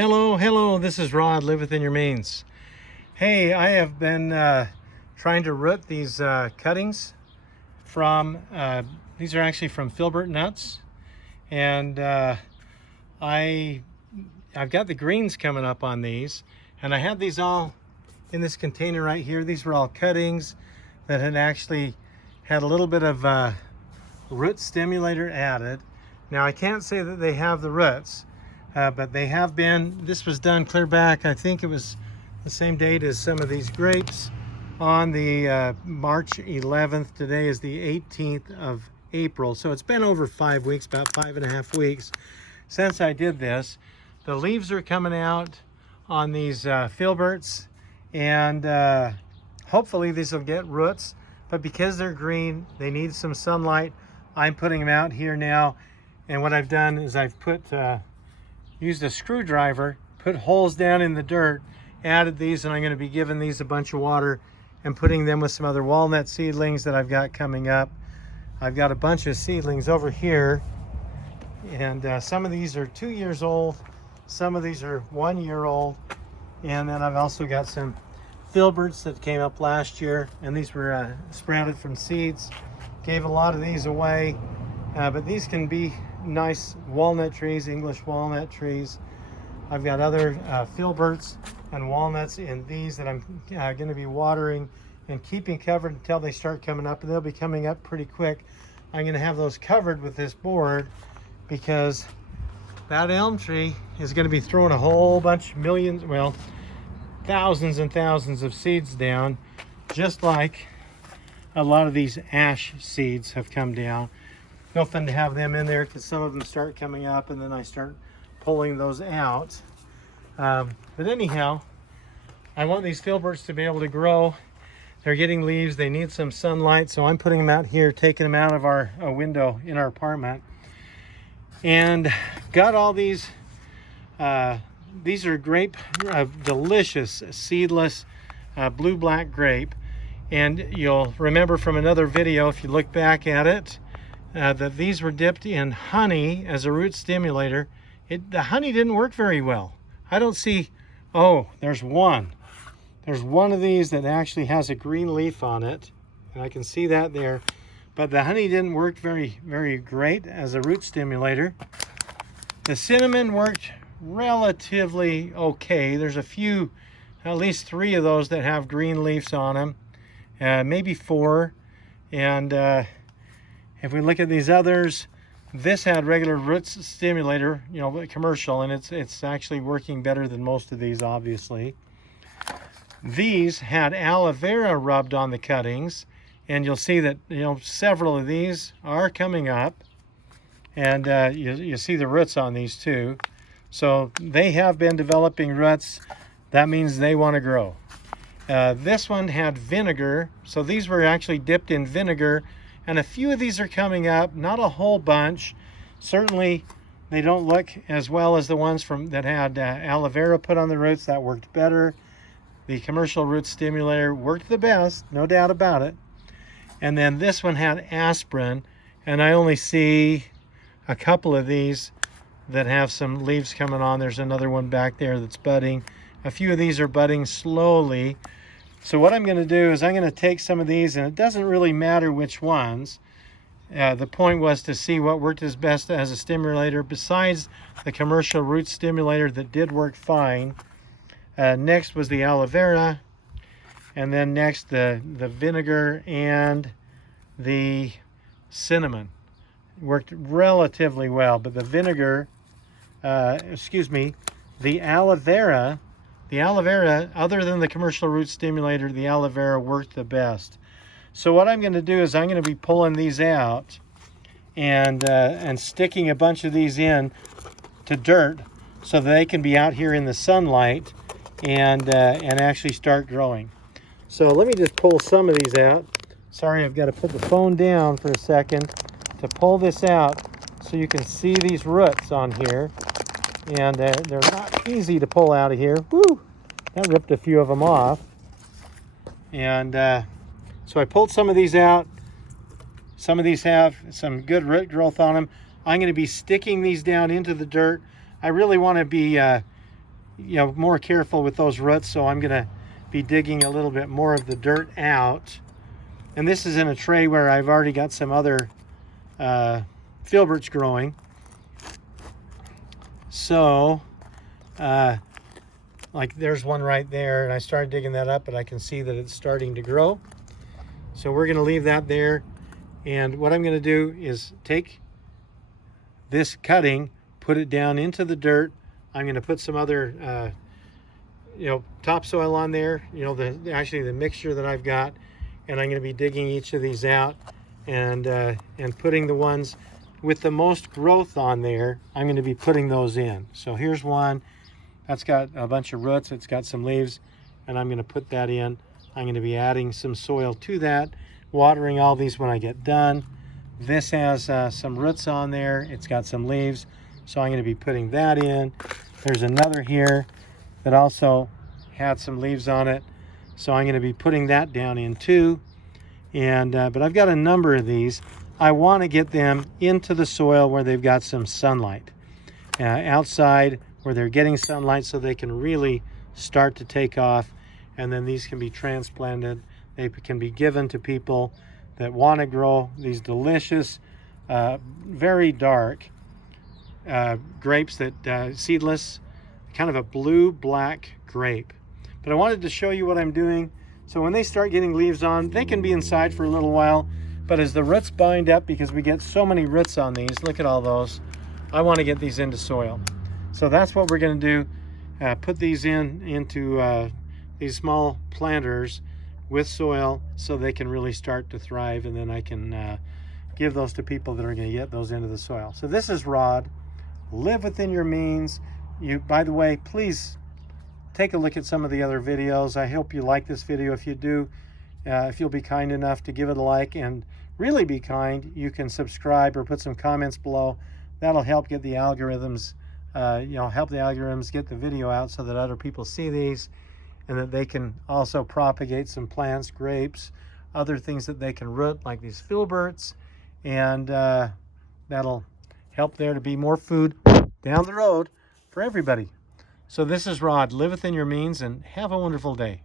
Hello, this is Rod, Live Within Your Means. Hey, I have been trying to root these cuttings from, these are actually from filbert nuts. And I've got the greens coming up on these. And I had these all in this container right here. These were all cuttings that had actually had a little bit of root stimulator added. Now I can't say that they have the roots. But they have been, this was done clear back, I think it was the same date as some of these grapes on the March 11th. Today is the 18th of April. So it's been over 5 weeks, about 5.5 weeks since I did this. The leaves are coming out on these filberts, and hopefully these will get roots. But because they're green, they need some sunlight. I'm putting them out here now. And what I've done is I've put, used a screwdriver, put holes down in the dirt, added these, and I'm going to be giving these a bunch of water and putting them with some other walnut seedlings that I've got coming up. I've got a bunch of seedlings over here, and some of these are 2 years old, some of these are 1 year old, and then I've also got some filberts that came up last year, and these were sprouted from seeds. Gave a lot of these away, but these can be nice walnut trees, English walnut trees. I've got other filberts and walnuts in these that I'm going to be watering and keeping covered until they start coming up, and they'll be coming up pretty quick. I'm going to have those covered with this board because that elm tree is going to be throwing a whole bunch, millions, well, thousands and thousands of seeds down, just like a lot of these ash seeds have come down. No fun to have them in there because some of them start coming up and then I start pulling those out. But anyhow, I want these filberts to be able to grow. They're getting leaves, they need some sunlight, so I'm putting them out here, taking them out of our window in our apartment. And got all these are grape, delicious seedless blue-black grape. And you'll remember from another video, if you look back at it, that these were dipped in honey as a root stimulator. The honey didn't work very well. I don't see, oh, there's one. There's one of these that actually has a green leaf on it, and I can see that there. But the honey didn't work very great as a root stimulator. The cinnamon worked relatively okay. There's a few, at least 3 of those that have green leaves on them, maybe 4. And if we look at these others, this had regular root stimulator, you know, commercial, and it's actually working better than most of these, obviously. These had aloe vera rubbed on the cuttings, and you'll see that, you know, several of these are coming up, and you see the roots on these too. So they have been developing roots. That means they want to grow. This one had vinegar, so these were actually dipped in vinegar. And a few of these are coming up, not a whole bunch. Certainly, they don't look as well as the ones that had aloe vera put on the roots. That worked better. The commercial root stimulator worked the best, no doubt about it. And then this one had aspirin, and I only see a couple of these that have some leaves coming on. There's another one back there that's budding. A few of these are budding slowly. So what I'm going to do is I'm going to take some of these, and it doesn't really matter which ones. The point was to see what worked as best as a stimulator besides the commercial root stimulator that did work fine. Next was the aloe vera, and then next the vinegar and the cinnamon. Worked relatively well, but the vinegar, the aloe vera, other than the commercial root stimulator, the aloe vera worked the best. So what I'm going to do is I'm going to be pulling these out and sticking a bunch of these in to dirt so that they can be out here in the sunlight and actually start growing. So let me just pull some of these out. Sorry, I've got to put the phone down for a second to pull this out so you can see these roots on here. And they're not easy to pull out of here. Woo! That ripped a few of them off. And so I pulled some of these out. Some of these have some good root growth on them. I'm going to be sticking these down into the dirt. I really want to be more careful with those roots. So I'm going to be digging a little bit more of the dirt out. And this is in a tray where I've already got some other filberts growing. So like there's one right there, and I started digging that up, but I can see that it's starting to grow. So we're going to leave that there. And what I'm going to do is take this cutting, put it down into the dirt. I'm going to put some other topsoil on there, actually the mixture that I've got, and I'm going to be digging each of these out and putting the ones with the most growth on there. I'm going to be putting those in. So here's one that's got a bunch of roots, it's got some leaves, and I'm going to put that in. I'm going to be adding some soil to that, watering all these when I get done. This has some roots on there, it's got some leaves, so I'm going to be putting that in. There's another here that also had some leaves on it, so I'm going to be putting that down in too. And but I've got a number of these. I want to get them into the soil where they've got some sunlight, outside where they're getting sunlight, so they can really start to take off. And then these can be transplanted. They can be given to people that want to grow these delicious, very dark grapes that seedless, kind of a blue-black grape. But I wanted to show you what I'm doing. So when they start getting leaves on, they can be inside for a little while, but as the roots bind up, because we get so many roots on these, look at all those, I want to get these into soil. So that's what we're going to do. Put these into these small planters with soil so they can really start to thrive, and then I can give those to people that are going to get those into the soil. So this is Rod. Live within your means. By the way, please take a look at some of the other videos. I hope you like this video. If you do, if you'll be kind enough to give it a like, and really be kind, you can subscribe or put some comments below. That'll help get the algorithms, help the algorithms get the video out so that other people see these, and that they can also propagate some plants, grapes, other things that they can root, like these filberts, and that'll help there to be more food down the road for everybody. So this is Rod. Live within your means and have a wonderful day.